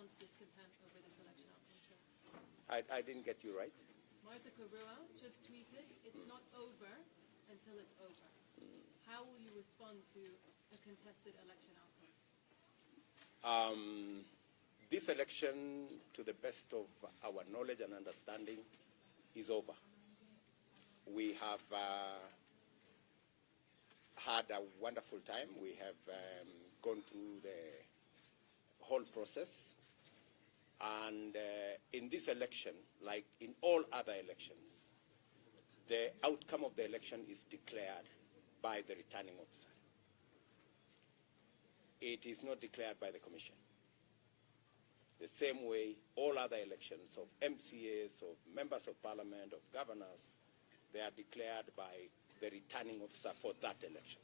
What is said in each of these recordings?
response discontent over this election outcome, sir? I didn't get you right. Martha Karua just tweeted, "It's not over until it's over." How will you respond to a contested election outcome? This election, to the best of our knowledge and understanding, is over. We have had a wonderful time. We have gone through the whole process. And in this election, like in all other elections, the outcome of the election is declared by the returning officer. It is not declared by the Commission. The same way all other elections of MCAs, of members of parliament, of governors, they are declared by the returning officer for that election.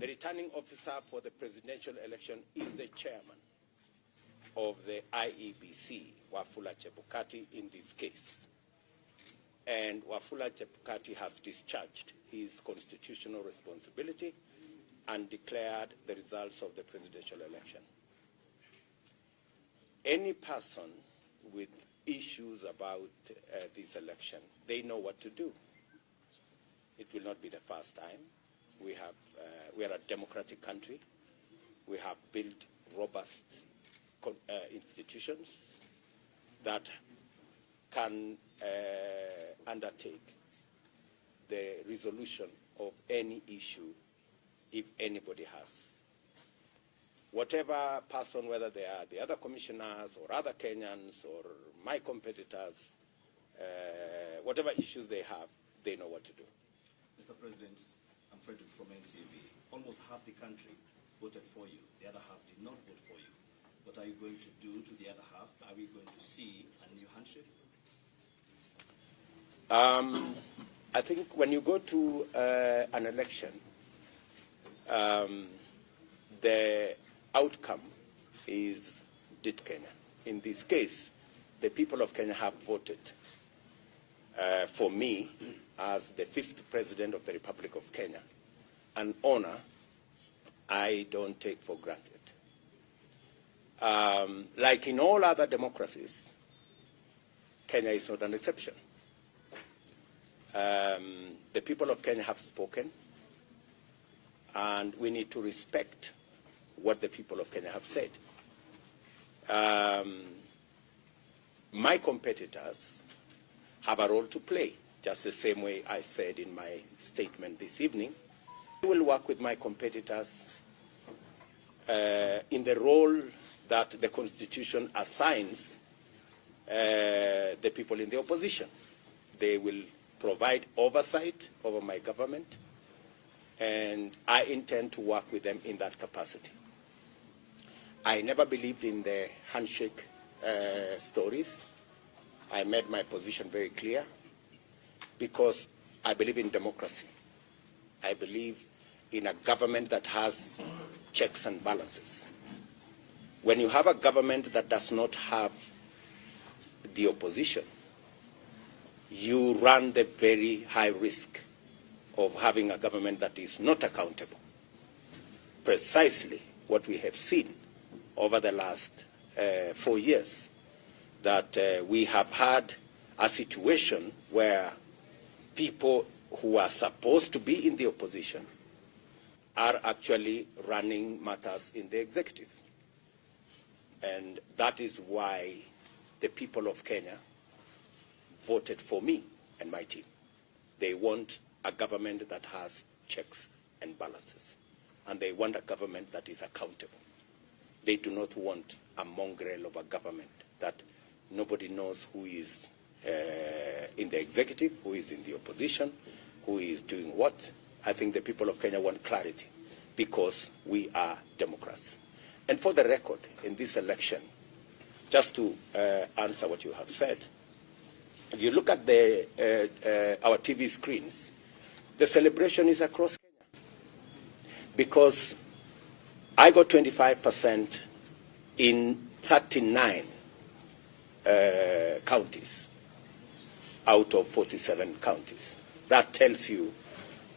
The returning officer for the presidential election is the chairman of the IEBC, Wafula Chebukati, in this case. And Wafula Chebukati has discharged his constitutional responsibility and declared the results of the presidential election. Any person with issues about this election, they know what to do. It will not be the first time. We are a democratic country. We have built robust institutions that can undertake the resolution of any issue if anybody has. Whatever person, whether they are the other commissioners or other Kenyans or my competitors, whatever issues they have, they know what to do. Mr. President, I'm Frederick from NTV. Almost half the country voted for you. The other half did not vote for you. What are you going to do to the other half? Are we going to see a new handshake? I think when you go to an election, the outcome is did Kenya. In this case, the people of Kenya have voted for me as the 5th President of the Republic of Kenya, an honor I don't take for granted. Like in all other democracies, Kenya is not an exception. The people of Kenya have spoken, and we need to respect what the people of Kenya have said. My competitors have a role to play, just the same way I said in my statement this evening. I will work with my competitors in the role that the Constitution assigns the people in the opposition. They will provide oversight over my government, and I intend to work with them in that capacity. I never believed in the handshake stories. I made my position very clear because I believe in democracy. I believe in a government that has checks and balances. When you have a government that does not have the opposition, you run the very high risk of having a government that is not accountable. Precisely what we have seen over the last 4 years, that we have had a situation where people who are supposed to be in the opposition are actually running matters in the executive. And that is why the people of Kenya voted for me and my team. They want a government that has checks and balances, and they want a government that is accountable. They do not want a mongrel of a government that nobody knows who is in the executive, who is in the opposition, who is doing what. I think the people of Kenya want clarity because we are Democrats. And for the record, in this election, just to answer what you have said, if you look at our TV screens, the celebration is across Kenya. Because I got 25% in 39 counties out of 47 counties. That tells you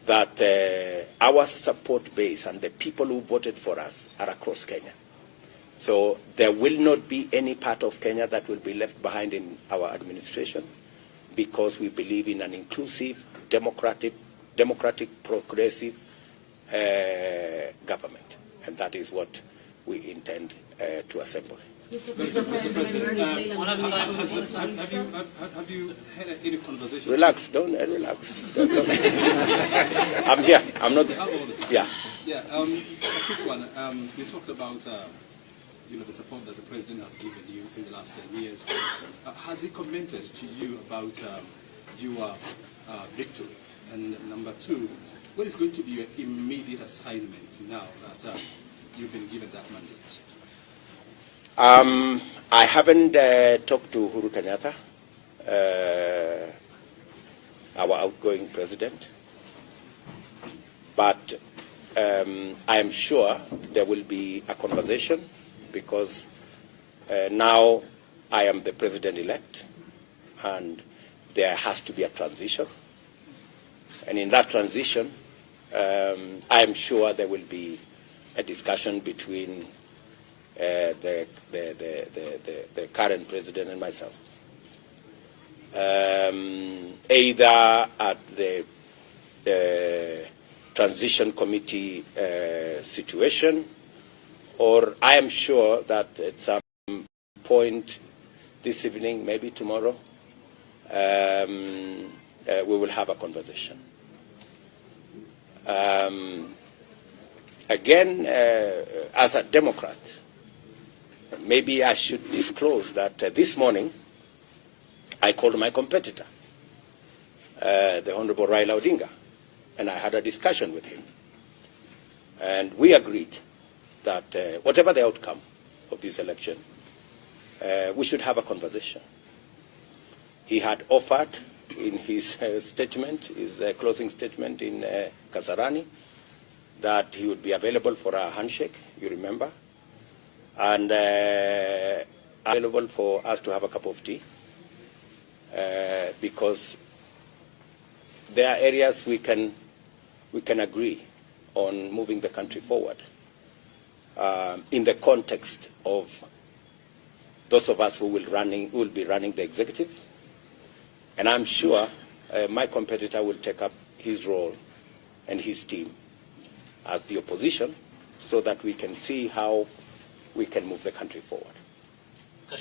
that our support base and the people who voted for us are across Kenya. So there will not be any part of Kenya that will be left behind in our administration, because we believe in an inclusive, democratic, progressive government. And that is what we intend to assemble. Mr. President, have you had any conversation? Relax, don't relax. Don't. I'm here. I'm not. Yeah. Yeah. A quick one. You talked about the support that the president has given you in the last 10 years. Has he commented to you about your victory? And number two, what is going to be your immediate assignment now that you've been given that mandate? I haven't talked to Uhuru Kenyatta, our outgoing president, but I am sure there will be a conversation, because now I am the president-elect, and there has to be a transition. And in that transition, I am sure there will be a discussion between the current president and myself, either at the transition committee situation, or I am sure that at some point this evening, maybe tomorrow, we will have a conversation. Again, as a Democrat, maybe I should disclose that this morning I called my competitor, the Honorable Raila Odinga, and I had a discussion with him. And we agreed that whatever the outcome of this election, we should have a conversation. He had offered in his statement, his closing statement in Kasarani, that he would be available for a handshake, you remember, and available for us to have a cup of tea, because there are areas we can agree on moving the country forward in the context of those of us who will be running the executive. And I'm sure my competitor will take up his role and his team as the opposition, so that we can see how we can move the country forward. The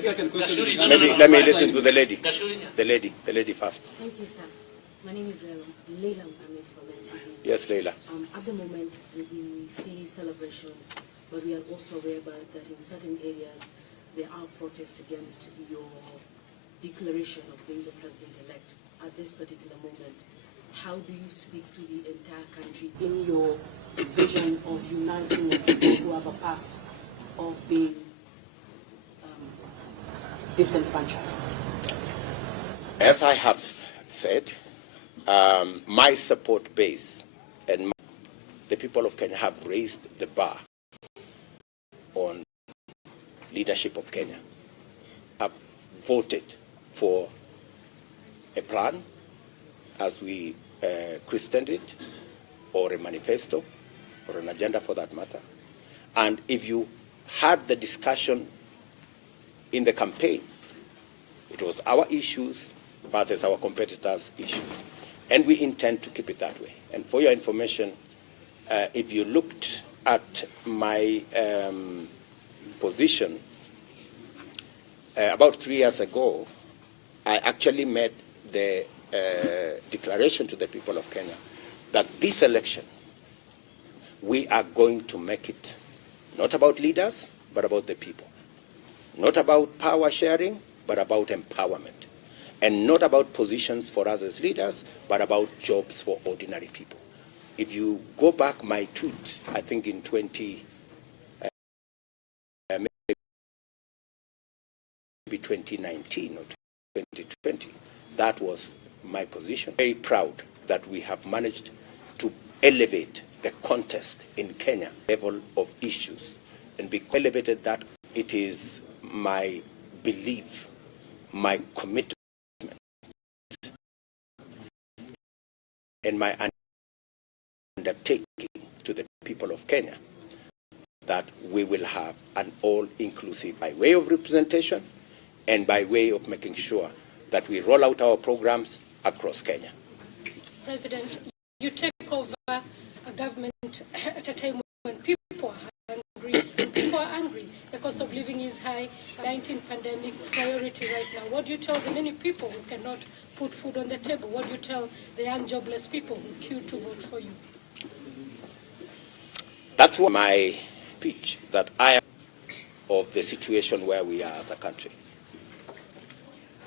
second question. Let me listen to the lady. The lady first. Thank you, sir. My name is Leila. I'm from NTV. Yes, Leila. At the moment, we see celebrations, but we are also aware that in certain areas there are protests against your declaration of being the president-elect. At this particular moment, how do you speak to the entire country in your vision of uniting the people who have a past of being disenfranchised? As I have said, my support base and the people of Kenya have raised the bar on leadership of Kenya, have voted for a plan, as we christened it, or a manifesto, or an agenda for that matter. And if you had the discussion in the campaign, it was our issues versus our competitors' issues. And we intend to keep it that way. And for your information, if you looked at my position about 3 years ago, I actually made the declaration to the people of Kenya that this election, we are going to make it not about leaders, but about the people. Not about power sharing, but about empowerment. And not about positions for us as leaders, but about jobs for ordinary people. If you go back my tweet, I think in 2019 or 2020, that was my position. Very proud that we have managed to elevate the contest in Kenya level of issues, and be elevated that it is my belief, my commitment, and my undertaking to the people of Kenya that we will have an all-inclusive by way of representation and by way of making sure that we roll out our programs across Kenya. President, you take over a government at a time when people are hungry. People are angry. The cost of living is high. 19 pandemic priority right now. What do you tell the many people who cannot put food on the table? What do you tell the young jobless people who queue to vote for you? That's what my pitch, that I am of the situation where we are as a country.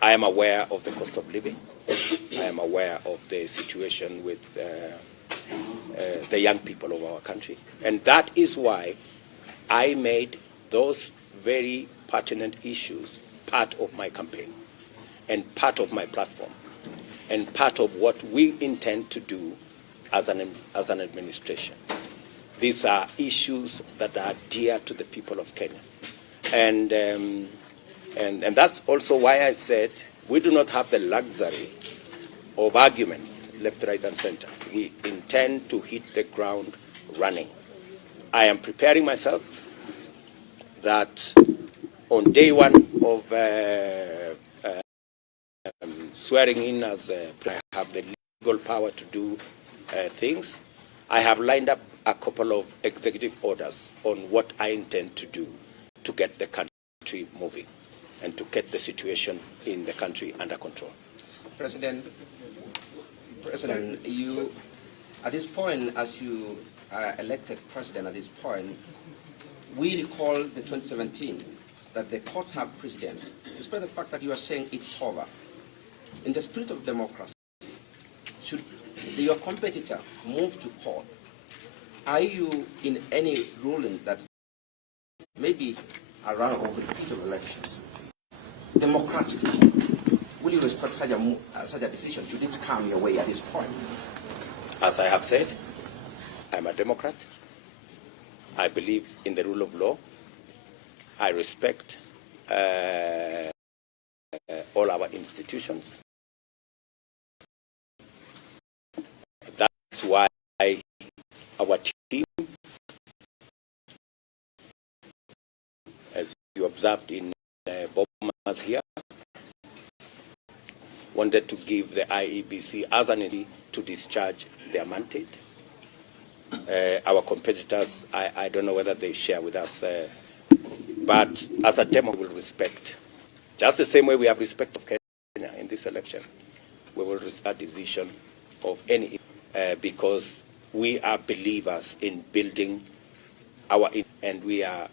I am aware of the cost of living. I am aware of the situation with the young people of our country. And that is why I made those very pertinent issues part of my campaign and part of my platform and part of what we intend to do as an administration. These are issues that are dear to the people of Kenya. And that's also why I said we do not have the luxury of arguments left, right, and center. We intend to hit the ground running. I am preparing myself that on day one of swearing in as I have the legal power to do things. I have lined up a couple of executive orders on what I intend to do to get the country moving and to get the situation in the country under control. President, you, at this point, as you are elected president at this point, we recall the 2017 that the courts have precedence, despite the fact that you are saying it's over. In the spirit of democracy, should your competitor move to court, are you in any ruling that maybe a run or repeat of elections, democratically, will you respect such a decision? Should it come your way at this point? As I have said, I'm a Democrat. I believe in the rule of law. I respect all our institutions. That's why our team, as you observed in Bombers here, wanted to give the IEBC as an entity to discharge their mandate. Our competitors, I don't know whether they share with us, but as a demo, we will respect, just the same way we have respect of Kenya in this election, we will respect decision of any, because we are believers in building and we are